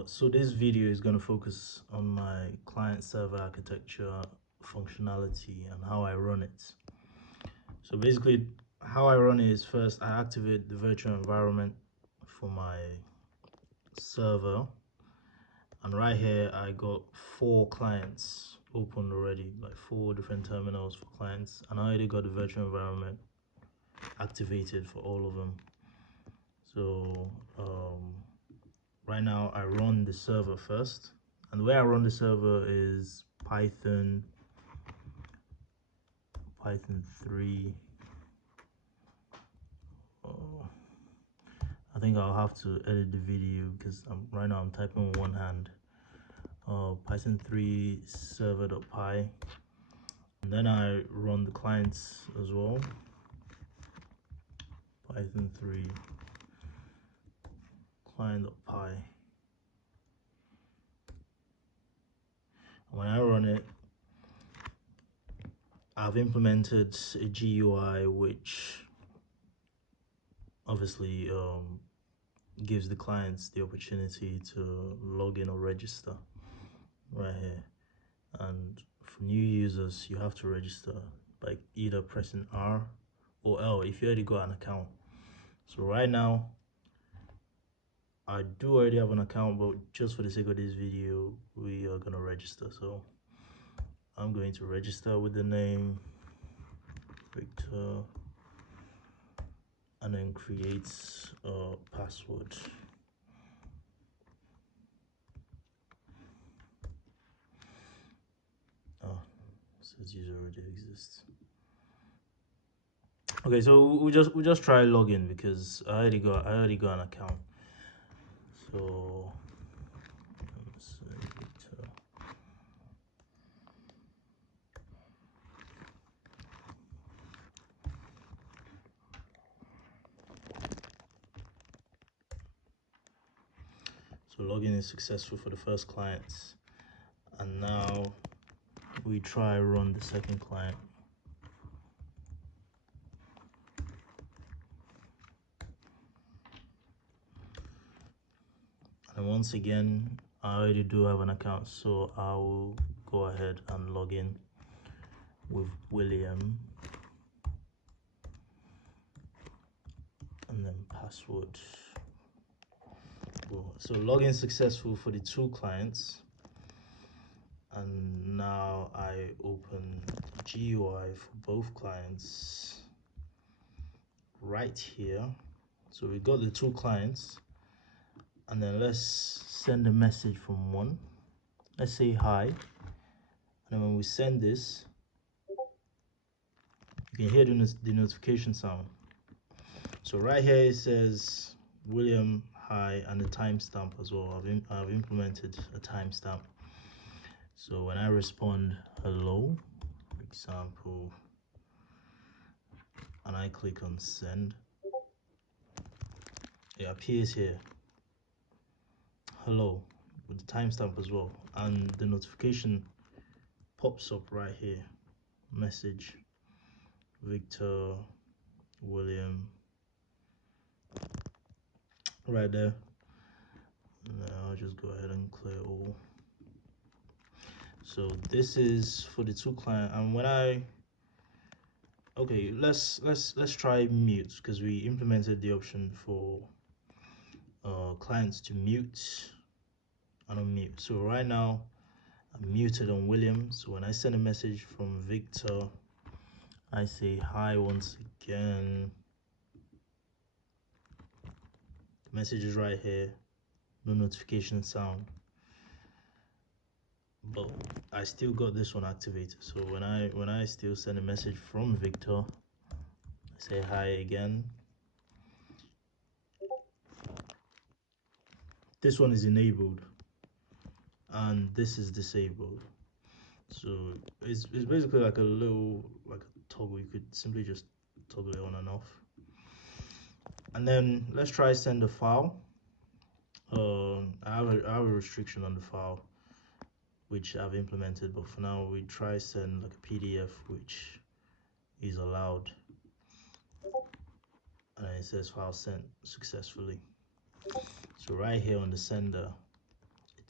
So this video is going to focus on my client server architecture functionality and how I run it. So basically how I run it is, first I activate the virtual environment for my server, and right here I got 4 clients open already, like 4 different terminals for clients, and I already got the virtual environment activated for all of them. So right now I run the server first, and the way I run the server is Python 3. I think I'll have to edit the video because right now I'm typing with one hand. Python 3 server.py, and then I run the clients as well. Python 3 client.py. When I run it, I've implemented a GUI which obviously gives the clients the opportunity to log in or register right here. And for new users, you have to register by either pressing R or L if you already got an account. So right now I do already have an account, but just for the sake of this video we are going to register. So I'm going to register with the name Victor and then create a password. Oh, says user already exists. Okay, so we just try login because I already got an account. So let's say Victor. So login is successful for the first client, and now we try run the second client. And once again, I already do have an account, so I will go ahead and log in with William and then password. Cool. So login successful for the 2 clients, and now I open GUI for both clients right here. So we got the 2 clients, and then let's send a message from one. Let's say hi, and then when we send this, you can hear the notification sound. So right here it says William hi, and the timestamp as well. I've implemented a timestamp. So when I respond hello, for example, and I click on send, it appears here hello with the timestamp as well, and the notification pops up right here, message Victor William, right there. Now I'll just go ahead and clear all. So this is for the 2 clients, and when I let's try mute, because we implemented the option for clients to mute and unmute. So right now I'm muted on William. So when I send a message from Victor, I say hi once again. The message is right here, no notification sound, but I still got this one activated. So when I still send a message from Victor, I say hi again. This one is enabled and this is disabled. So it's basically like a little, like a toggle. You could simply just toggle it on and off. And then let's try send a file. I have a restriction on the file which I've implemented, but for now we try send like a PDF, which is allowed, and it says file sent successfully. So right here on the sender,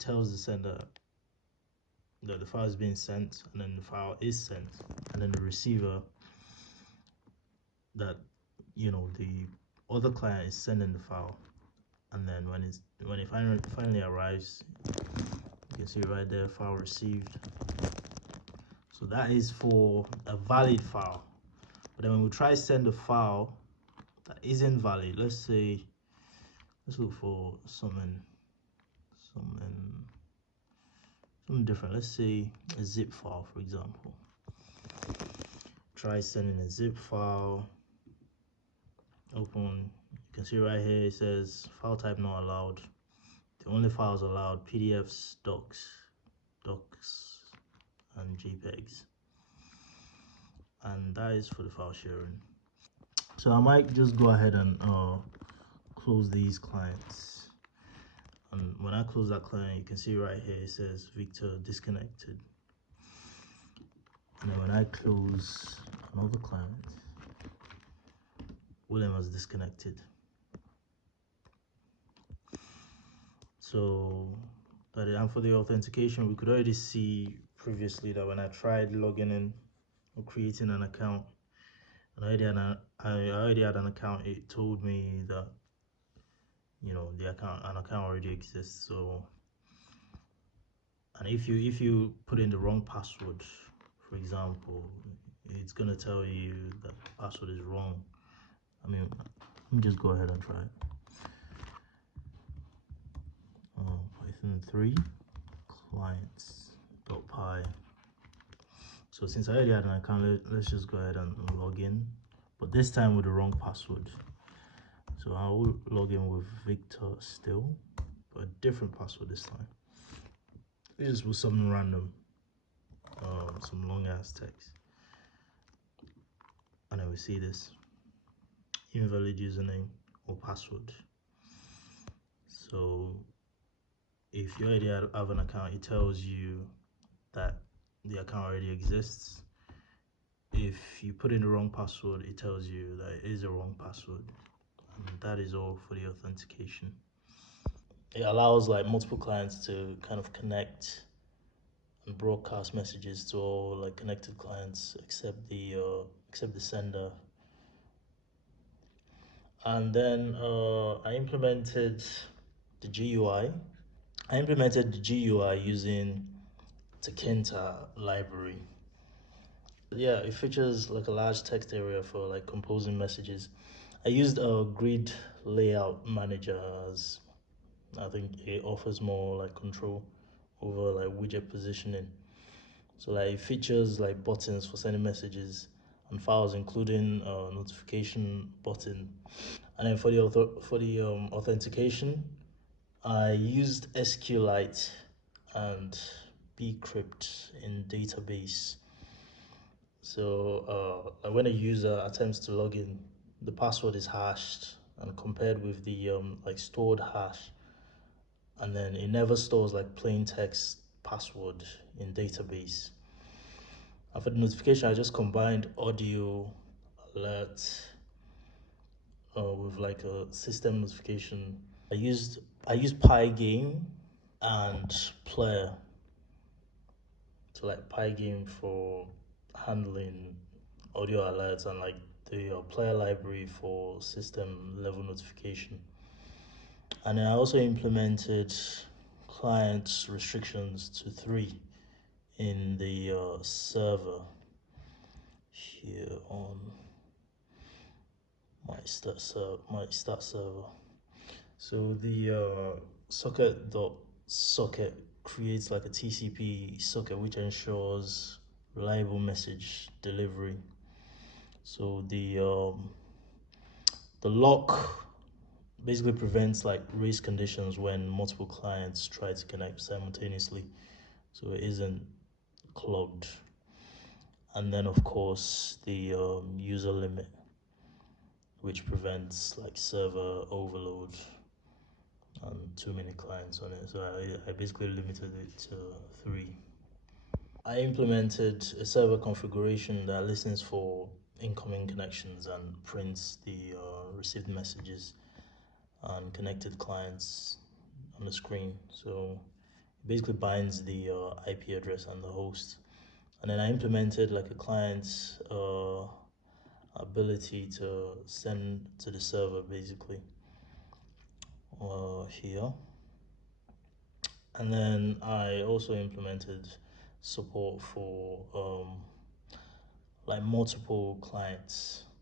tells the sender that the file is being sent, and then the file is sent, and then the receiver that the other client is sending the file, and then when it finally arrives, you can see right there, file received. So that is for a valid file. But then when we try send a file that isn't valid, let's look for something different. Let's say a zip file, for example. Try sending a zip file. Open. You can see right here it says file type not allowed. The only files allowed: PDFs, docs, and JPEGs. And that is for the file sharing. So I might just go ahead and close these clients. And when I close that client, you can see right here it says Victor disconnected. And then when I close another client, William was disconnected. So, and for the authentication, we could already see previously that when I tried logging in or creating an account, and I already had an account, it told me that an account already exists. So, and if you put in the wrong password, for example, it's gonna tell you that the password is wrong. I mean, let me just go ahead and try it. Python 3 clients.py. So since I already had an account, let's just go ahead and log in, but this time with the wrong password. So I will log in with Victor still, but a different password this time. Let's just put something random, some long ass text, and then we see this invalid username or password. So if you already have an account, it tells you that the account already exists. If you put in the wrong password, it tells you that it is a wrong password. And that is all for the authentication. It allows like multiple clients to kind of connect and broadcast messages to all like connected clients except the sender. And then I implemented the GUI. I implemented the GUI using Tkinter library. Yeah, it features like a large text area for like composing messages. I used a grid layout manager, as I think it offers more like control over like widget positioning. So like it features like buttons for sending messages and files, including a notification button. And then for the authentication, I used SQLite and bcrypt in database. So when a user attempts to log in, the password is hashed and compared with the like stored hash, and then it never stores like plain text password in database. And for the notification, I just combined audio alert with like a system notification. I used Pygame and Player. So like Pygame for handling audio alerts, and like the Player library for system level notification. And then I also implemented client restrictions to 3 in the server here on my start server. So the socket creates like a TCP socket which ensures reliable message delivery. So the lock basically prevents like race conditions when multiple clients try to connect simultaneously, so it isn't clogged. And then of course the user limit, which prevents like server overload and too many clients on it. So I basically limited it to 3. I implemented a server configuration that listens for incoming connections and prints the received messages and connected clients on the screen. So basically binds the IP address and the host. And then I implemented like a client's ability to send to the server basically here. And then I also implemented support for like multiple clients.